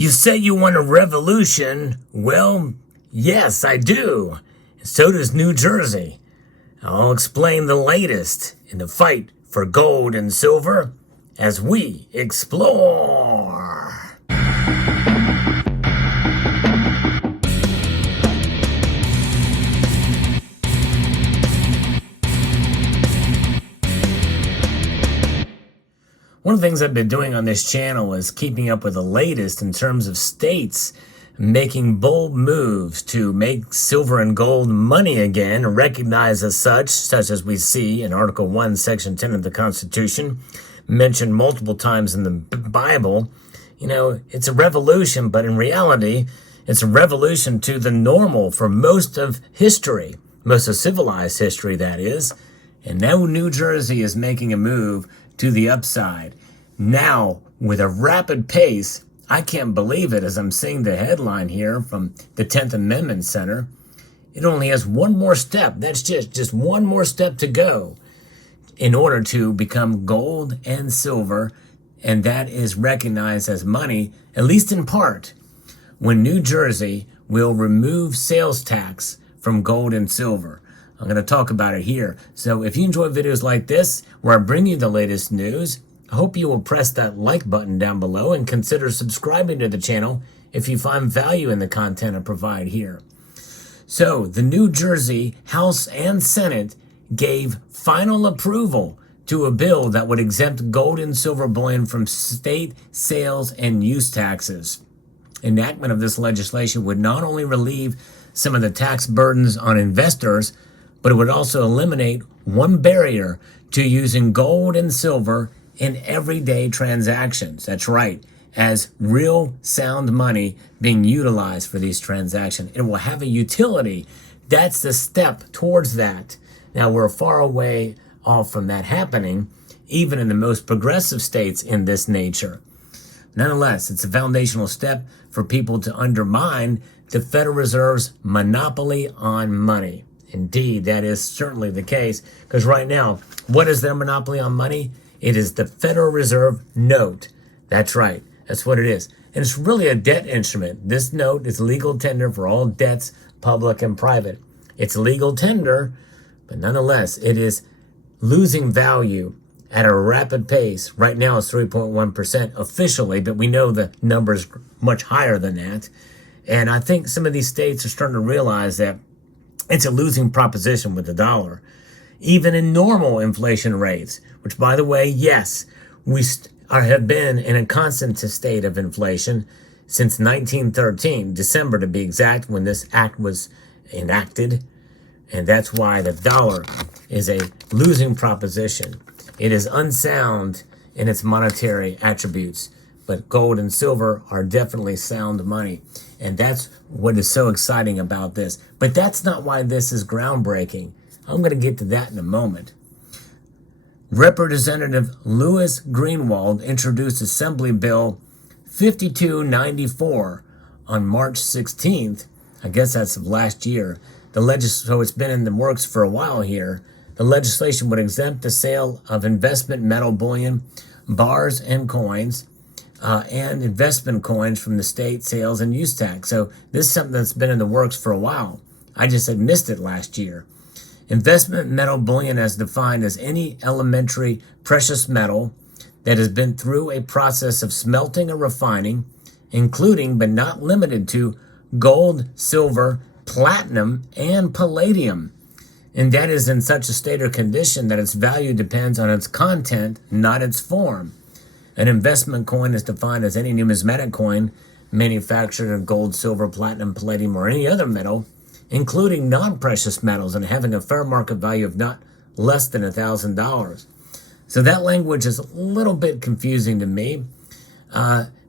You say you want a revolution? Well, yes, I do. So does New Jersey. I'll explain the latest in the fight for gold and silver as we explore. One of the things I've been doing on this channel is keeping up with the latest in terms of states making bold moves to make silver and gold money again, recognized as such as we see in Article 1, Section 10 of the Constitution, mentioned multiple times in the Bible. You know, it's a revolution, but in reality, it's a revolution to the normal for most of history, most of civilized history, that is. And now New Jersey is making a move to the upside. Now, with a rapid pace, I can't believe it as I'm seeing the headline here from the 10th Amendment Center. It only has one more step. That's just one more step to go in order to become gold and silver, and that is recognized as money, at least in part, when New Jersey will remove sales tax from gold and silver. I'm going to talk about it here. So if you enjoy videos like this, where I bring you the latest news, I hope you will press that like button down below and consider subscribing to the channel if you find value in the content I provide here. So the New Jersey House and Senate gave final approval to a bill that would exempt gold and silver bullion from state sales and use taxes. Enactment of this legislation would not only relieve some of the tax burdens on investors, but it would also eliminate one barrier to using gold and silver in everyday transactions. That's right, as real sound money being utilized for these transactions. It will have a utility. That's the step towards that. Now, we're far away off from that happening, even in the most progressive states in this nature. Nonetheless, it's a foundational step for people to undermine the Federal Reserve's monopoly on money. Indeed, that is certainly the case, because right now, what is their monopoly on money? It is the Federal Reserve note. That's right. That's what it is. And it's really a debt instrument. This note is legal tender for all debts, public and private. It's legal tender, but nonetheless, it is losing value at a rapid pace. Right now, it's 3.1% officially, but we know the number is much higher than that. And I think some of these states are starting to realize that it's a losing proposition with the dollar. Even in normal inflation rates, which, by the way, yes, we have been in a constant state of inflation since 1913, December to be exact, when this act was enacted. And that's why the dollar is a losing proposition. It is unsound in its monetary attributes, but gold and silver are definitely sound money. And that's what is so exciting about this. But that's not why this is groundbreaking. I'm going to get to that in a moment. Representative Louis Greenwald introduced Assembly Bill 5294 on March 16th. I guess that's of last year. So it's been in the works for a while here. The legislation would exempt the sale of investment metal bullion, bars and coins, and investment coins from the state sales and use tax. So this is something that's been in the works for a while. I just had missed it last year. Investment metal bullion is defined as any elementary precious metal that has been through a process of smelting or refining, including but not limited to gold, silver, platinum, and palladium. And that is in such a state or condition that its value depends on its content, not its form. An investment coin is defined as any numismatic coin manufactured of gold, silver, platinum, palladium, or any other metal, including non-precious metals, and having a fair market value of not less than $1,000. So that language is a little bit confusing to me.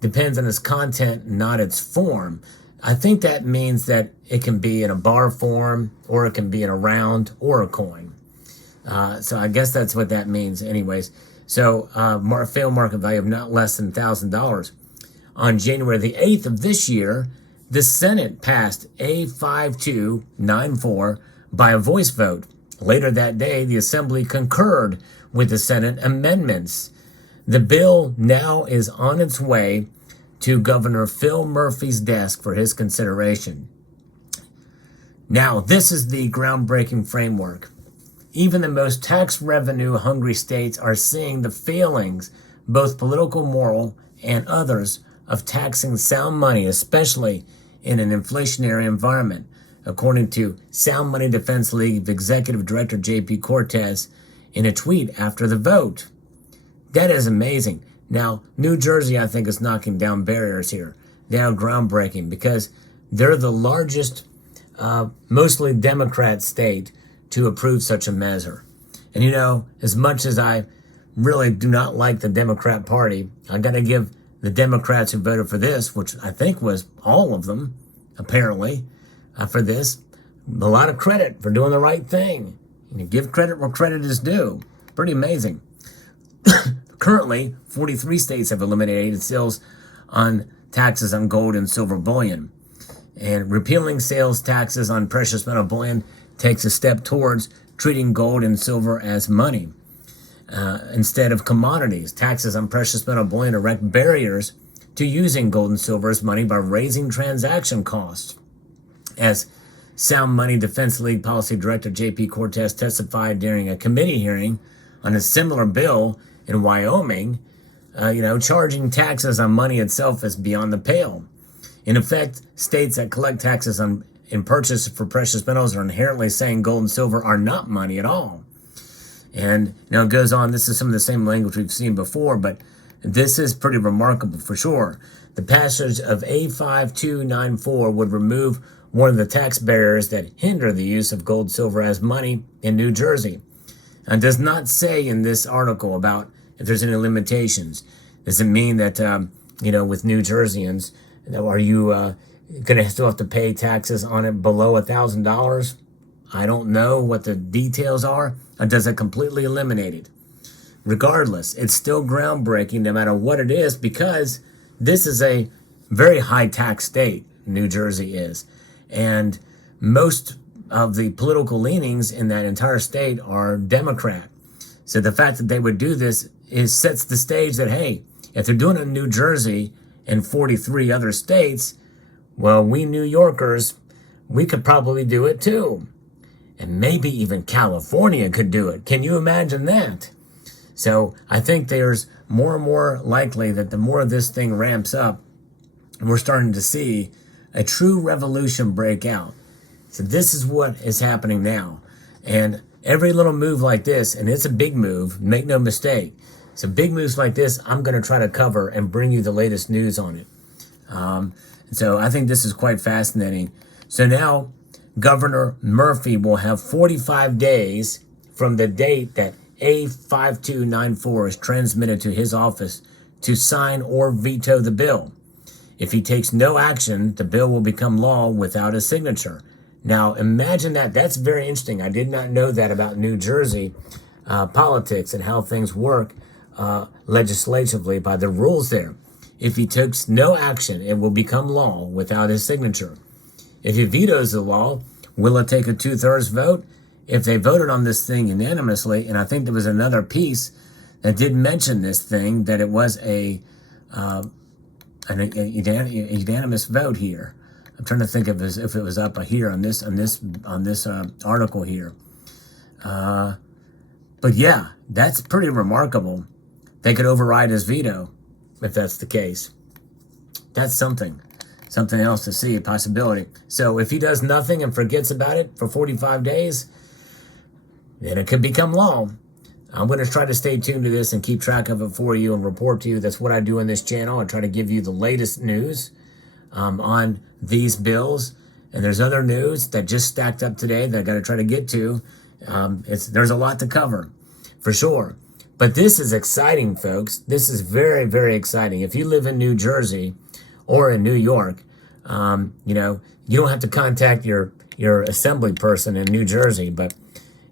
Depends on its content, not its form. I think that means that it can be in a bar form, or it can be in a round or a coin. So I guess that's what that means anyways. So fair market value of not less than $1,000. On January the 8th of this year, the Senate passed A5294 by a voice vote. Later that day, the Assembly concurred with the Senate amendments. The bill now is on its way to Governor Phil Murphy's desk for his consideration. Now, this is the groundbreaking framework. Even the most tax revenue hungry states are seeing the failings, both political, moral, and others, of taxing sound money, especially in an inflationary environment, according to Sound Money Defense League Executive Director J.P. Cortez in a tweet after the vote. That is amazing. Now, New Jersey, I think, is knocking down barriers here. They are groundbreaking because they're the largest, mostly Democrat state to approve such a measure. And as much as I really do not like the Democrat Party, I got to give the Democrats who voted for this, which I think was all of them, apparently, for this, a lot of credit for doing the right thing. Give credit where credit is due. Pretty amazing. Currently, 43 states have eliminated sales on taxes on gold and silver bullion. And repealing sales taxes on precious metal bullion takes a step towards treating gold and silver as money instead of commodities. Taxes on precious metal bullion erect barriers to using gold and silver as money by raising transaction costs. As Sound Money Defense League Policy Director J.P. Cortez testified during a committee hearing on a similar bill in Wyoming, charging taxes on money itself is beyond the pale. In effect, states that collect taxes in purchase for precious metals are inherently saying gold and silver are not money at all. And it goes on, this is some of the same language we've seen before, but this is pretty remarkable for sure. The passage of A5294 would remove one of the tax barriers that hinder the use of gold, silver as money in New Jersey. And does not say in this article about if there's any limitations. Does it mean that, with New Jerseyans, are you going to still have to pay taxes on it below $1,000? I don't know what the details are. Or does it completely eliminate it? Regardless, it's still groundbreaking no matter what it is, because this is a very high tax state, New Jersey is. And most of the political leanings in that entire state are Democrat. So the fact that they would do this sets the stage that, hey, if they're doing it in New Jersey and 43 other states, well, we New Yorkers, we could probably do it too. And maybe even California could do it. Can you imagine that? So I think there's more and more likely that the more this thing ramps up, we're starting to see a true revolution break out. So this is what is happening now. And every little move like this, and it's a big move, make no mistake. So big moves like this, I'm going to try to cover and bring you the latest news on it. So I think this is quite fascinating. So now Governor Murphy will have 45 days from the date that A5294 is transmitted to his office to sign or veto the bill. If he takes no action, the bill will become law without a signature. Now, imagine that. That's very interesting. I did not know that about New Jersey politics and how things work legislatively by the rules there. If he takes no action, it will become law without his signature. If he vetoes the law, will it take a 2/3 vote? If they voted on this thing unanimously, and I think there was another piece that did mention this thing, that it was a unanimous vote here. I'm trying to think of if it was up here on this article here. But yeah, that's pretty remarkable. They could override his veto if that's the case. That's something else to see, a possibility. So if he does nothing and forgets about it for 45 days, then it could become law. I'm going to try to stay tuned to this and keep track of it for you and report to you. That's what I do in this channel. I try to give you the latest news on these bills. And there's other news that just stacked up today that I got to try to get to. There's a lot to cover, for sure. But this is exciting, folks. This is very, very exciting. If you live in New Jersey or in New York, you don't have to contact your assembly person in New Jersey. But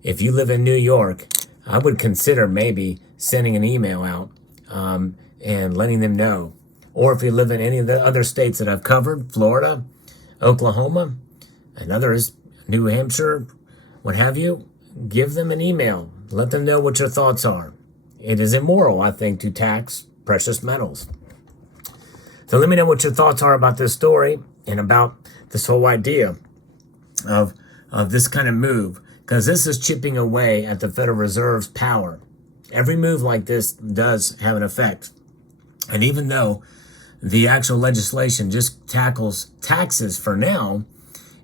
if you live in New York, I would consider maybe sending an email out and letting them know. Or if you live in any of the other states that I've covered, Florida, Oklahoma, and others, New Hampshire, what have you, give them an email. Let them know what your thoughts are. It is immoral, I think, to tax precious metals. So let me know what your thoughts are about this story and about this whole idea of this kind of move, because this is chipping away at the Federal Reserve's power. Every move like this does have an effect. And even though the actual legislation just tackles taxes for now,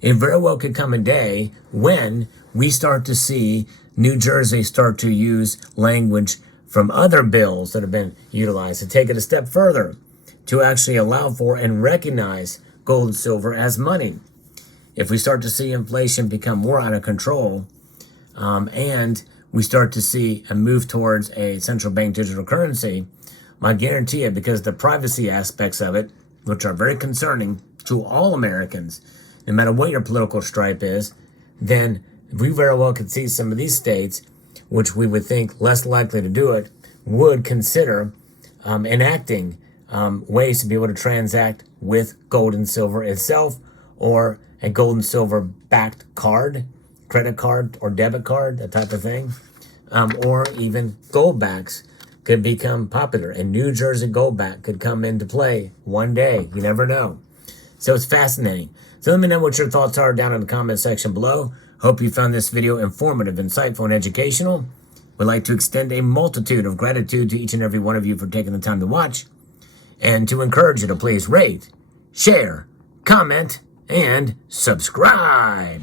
it very well could come a day when we start to see New Jersey start to use language from other bills that have been utilized to take it a step further, to actually allow for and recognize gold and silver as money. If we start to see inflation become more out of control, and we start to see a move towards a central bank digital currency, I guarantee you, because the privacy aspects of it, which are very concerning to all Americans, no matter what your political stripe is, then we very well could see some of these states, which we would think less likely to do it, would consider enacting ways to be able to transact with gold and silver itself, or a gold and silver backed card, credit card or debit card, that type of thing, or even gold backs could become popular. And New Jersey gold back could come into play one day. You never know. So it's fascinating. So let me know what your thoughts are down in the comment section below. Hope you found this video informative, insightful, and educational. We'd like to extend a multitude of gratitude to each and every one of you for taking the time to watch, and to encourage you to please rate, share, comment, and subscribe.